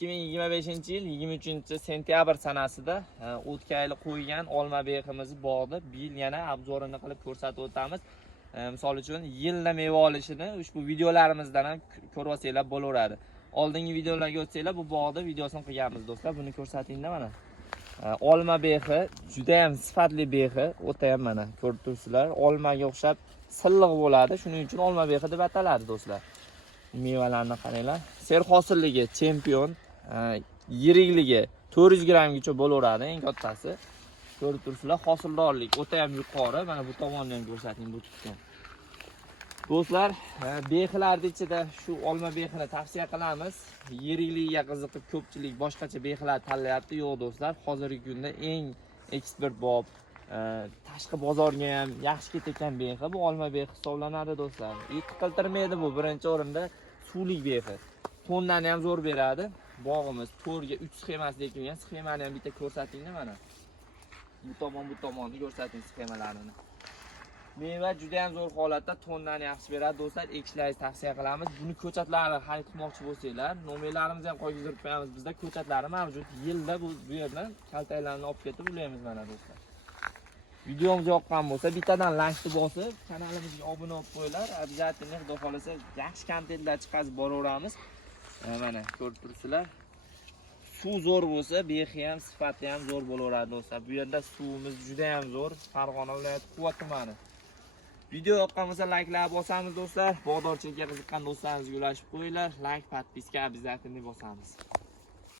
2025-yil 23-sentyabr sanasida o'tkayli qo'ygan olma beximizni bog'da bu yil yana obzorini qilib ko'rsatib o'tamiz. Misol uchun yilda meva olishini ushbu videolarimizdan ham ko'rib olsanglar bo'laveradi. Oldingi videolarga o'tsanglar bu bog'da videosini qilganmiz do'stlar. Buni ko'rsatingda mana. Olma bexi juda ham sifatli bexi, o'ta ham mana ko'rib turibsizlar. Olmaga o'xshab silliq bo'ladi. Shuning uchun olma bexi deb ataladi do'stlar. Mevalarni qaranglar. Serhosilligi chempion, yirikligi 400 grammgacha bo'laveradi, eng kattasi. Ko'rib turibsizlar, hosildorlik o'ta ham yuqori. Mana bu tomonni ham ko'rsating, bu tutgan. Do'stlar, bexlarning ichida shu olma bexini tavsiya qilamiz. Yirikligiga qiziqib ko'pchilik boshqacha bexlar tanlayapti. Yo'q do'stlar, hozirgi kunda eng eksportbop, tashqi bozorga ham yaxshi ketayotgan bexi bu olma bexi hisoblanadi do'stlar. Yiqiltirmaydi bu, birinchi o'rinda suvlik bexi. Tonnani ham zo'r beradi. Bog'imiz 4 ga 3 sxemasida ekan, sxemani ham bitta ko'rsatinglar mana. Bu tomonni ko'rsating sxemalarini. Meva juda ham zo'r holatda, tonnani yaxshi beradi do'stlar. Ekishlaringizni tavsiya qilamiz. Buni ko'chatlarni xarid qilmoqchi bo'lsanglar, nomerlarimizni ham qo'yib qo'yamiz. Bizda ko'chatlari mavjud. Yilda bu yerdan kaltaklarni olib ketib ulaymiz mana do'stlar. Videomiz yoqqan bo'lsa, bittadan laykni bosib, kanalimizga obuna bo'lib qo'yinglar. Обязательно xudo xolasa yaxshi kontentlar chiqazib boraveramiz. Mana ko'rib turibsizlar. Suv zo'r bo'lsa, bexi ham, sifati ham zo'r bo'laveradi do'stlar. Bu yerda suvimiz juda ham zo'r. Farg'ona viloyati Quva tumani. Video yoqqan bo'lsa, layklar bosamiz do'stlar. Bog'dorchilikka qiziqqan do'stlaringizga ulashib qo'yinglar. Layk, podpiska обязательно bosamiz.